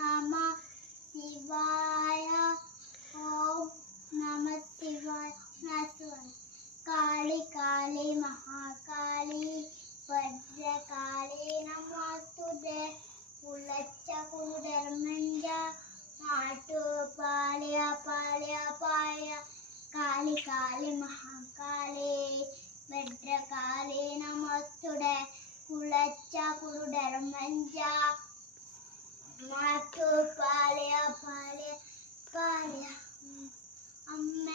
നമ ശിവായ. ഓം നമ ശിവായ. കാളി കാളി മഹാകാളി ഭദ്രകാളി നമോസ്തുതേ. കുളച്ച കുടർമഞ്ച മാട്ടു പാളിയ പാളിയ പാളിയ. കാളി കാളി മഹാകാളി ഭദ്രകാളി നമോസ്തുതേ. കുളച്ച കുടർമഞ്ച മാട്ടു പാളിയ പാളിയ പാളിയ. അമ്മ